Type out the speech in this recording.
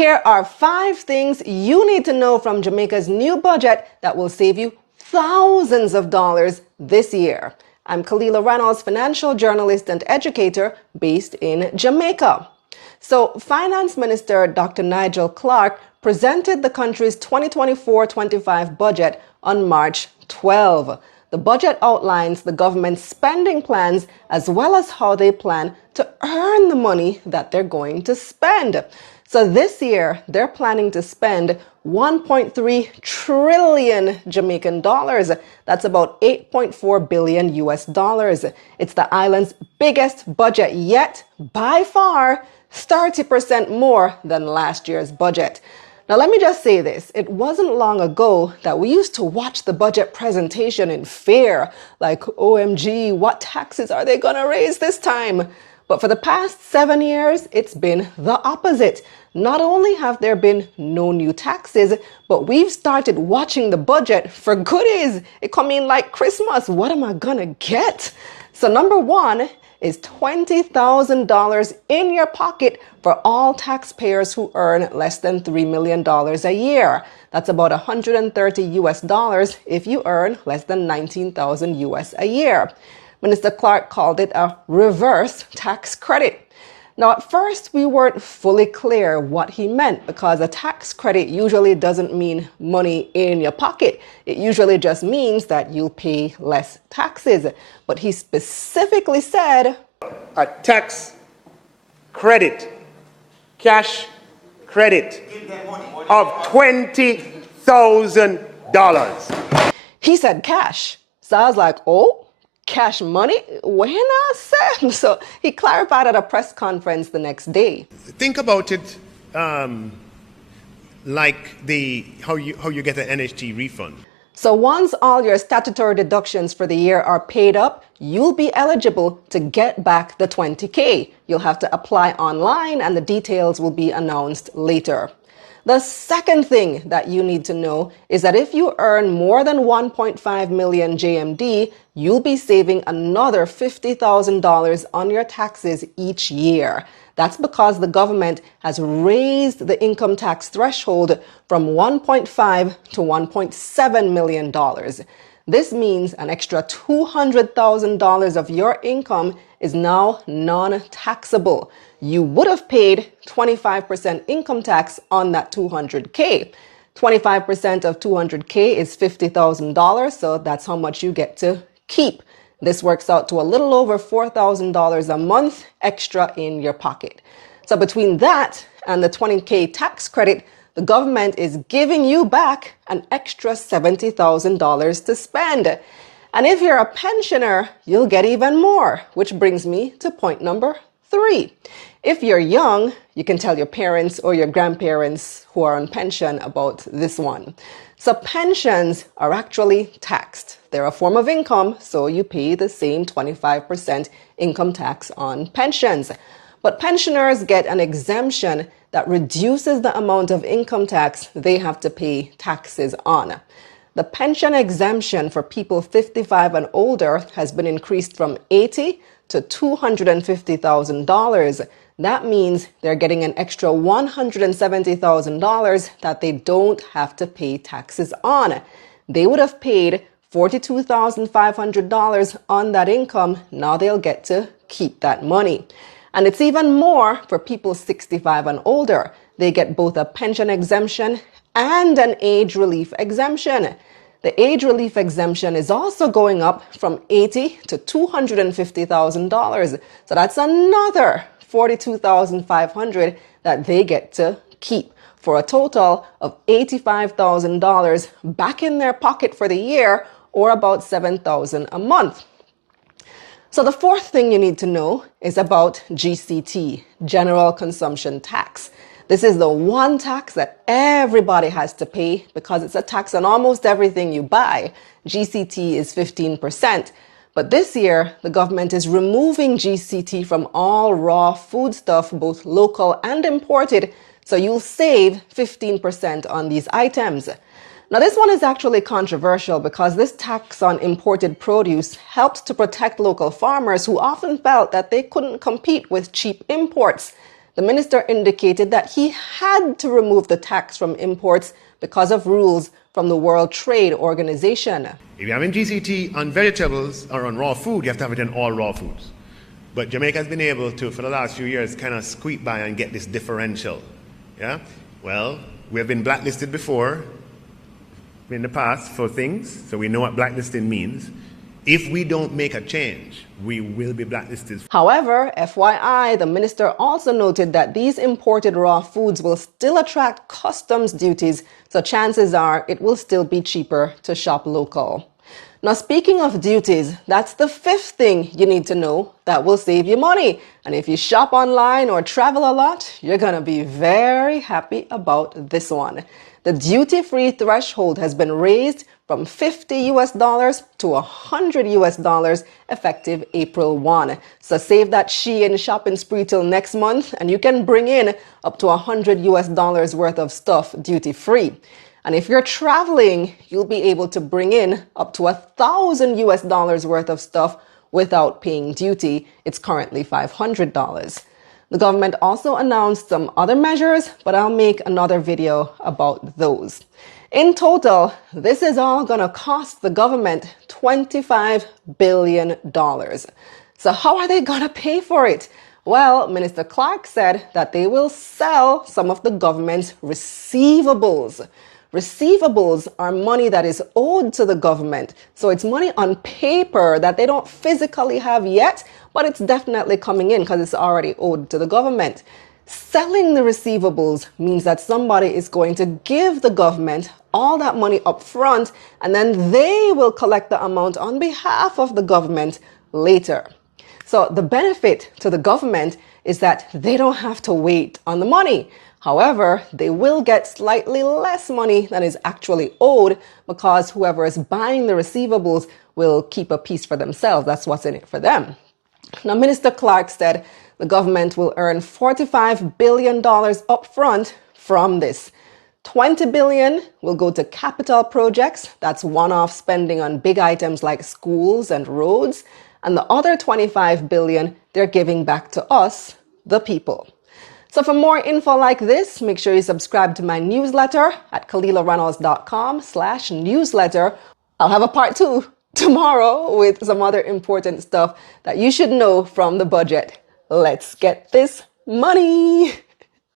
Here are 5 things you need to know from Jamaica's new budget that will save you thousands of dollars this year. I'm Kalila Reynolds, financial journalist and educator based in Jamaica. So, Finance Minister Dr. Nigel Clarke presented the country's 2024-25 budget on March 12. The budget outlines the government's spending plans as well as how they plan to earn the money that they're going to spend. So this year, they're planning to spend 1.3 trillion Jamaican dollars. That's about 8.4 billion US dollars. It's the island's biggest budget yet, by far, 30% more than last year's budget. Now, let me just say this. It wasn't long ago that we used to watch the budget presentation in fear, like, OMG, what taxes are they going to raise this time? But for the past 7 years, it's been the opposite. Not only have there been no new taxes, but we've started watching the budget for goodies. It come in like Christmas. What am I going to get? So number 1 is $20,000 in your pocket for all taxpayers who earn less than $3 million a year. That's about 130 US dollars if you earn less than 19,000 US a year. Minister Clarke called it a reverse tax credit. Now, at first, we weren't fully clear what he meant because a tax credit usually doesn't mean money in your pocket. It usually just means that you'll pay less taxes. But he specifically said, a tax credit, cash credit of $20,000. He said cash. So I was like, oh, cash money? When I said? So he clarified at a press conference the next day. Think about it like how you get an NHT refund. So once all your statutory deductions for the year are paid up, you'll be eligible to get back the $20K. You'll have to apply online and the details will be announced later. The second thing that you need to know is that if you earn more than 1.5 million JMD, you'll be saving another $50,000 on your taxes each year. That's because the government has raised the income tax threshold from 1.5 to $1.7 million. This means an extra $200,000 of your income is now non-taxable. You would have paid 25% income tax on that $200K. 25% of $200K is $50,000, so that's how much you get to keep. This works out to a little over $4,000 a month extra in your pocket. So between that and the $20K tax credit, the government is giving you back an extra $70,000 to spend. And if you're a pensioner, you'll get even more, which brings me to point number 3. If you're young, you can tell your parents or your grandparents who are on pension about this one. So pensions are actually taxed. They're a form of income, so you pay the same 25% income tax on pensions. But pensioners get an exemption that reduces the amount of income tax they have to pay taxes on. The pension exemption for people 55 and older has been increased from $80,000 to $250,000. That means they're getting an extra $170,000 that they don't have to pay taxes on. They would have paid $42,500 on that income. Now they'll get to keep that money. And it's even more for people 65 and older. They get both a pension exemption and an age relief exemption. The age relief exemption is also going up from $80,000 to $250,000. So that's another $42,500 that they get to keep for a total of $85,000 back in their pocket for the year, or about $7,000 a month. So the fourth thing you need to know is about GCT, General Consumption Tax. This is the one tax that everybody has to pay because it's a tax on almost everything you buy. GCT is 15%. But this year, the government is removing GCT from all raw foodstuff, both local and imported, so you'll save 15% on these items. Now, this one is actually controversial because this tax on imported produce helped to protect local farmers who often felt that they couldn't compete with cheap imports. The minister indicated that he had to remove the tax from imports because of rules from the World Trade Organization. If you're having GCT on vegetables or on raw food, you have to have it in all raw foods. But Jamaica has been able to, for the last few years, kind of squeak by and get this differential. Yeah? Well, we have been blacklisted before in the past for things, so we know what blacklisting means. If we don't make a change, we will be blacklisted. However, FYI, the minister also noted that these imported raw foods will still attract customs duties, so chances are it will still be cheaper to shop local. Now, speaking of duties, that's the fifth thing you need to know that will save you money. And if you shop online or travel a lot, you're going to be very happy about this one. The duty-free threshold has been raised from $50 to $100 effective April 1. So save that Shein shopping spree till next month and you can bring in up to $100 worth of stuff duty-free. And if you're traveling, you'll be able to bring in up to $1,000 worth of stuff without paying duty. It's currently $500. The government also announced some other measures, but I'll make another video about those. In total, this is all going to cost the government $25 billion. So how are they going to pay for it? Well, Minister Clarke said that they will sell some of the government's receivables. Receivables are money that is owed to the government. So it's money on paper that they don't physically have yet, but it's definitely coming in because it's already owed to the government. Selling the receivables means that somebody is going to give the government all that money up front, and then they will collect the amount on behalf of the government later. So the benefit to the government is that they don't have to wait on the money. However, they will get slightly less money than is actually owed because whoever is buying the receivables will keep a piece for themselves. That's what's in it for them. Now, Minister Clarke said the government will earn $45 billion upfront from this. $20 billion will go to capital projects. That's one-off spending on big items like schools and roads. And the other $25 billion, they're giving back to us, the people. So for more info like this, make sure you subscribe to my newsletter at KalilaReynolds.com/newsletter. I'll have a part 2 tomorrow with some other important stuff that you should know from the budget. Let's get this money.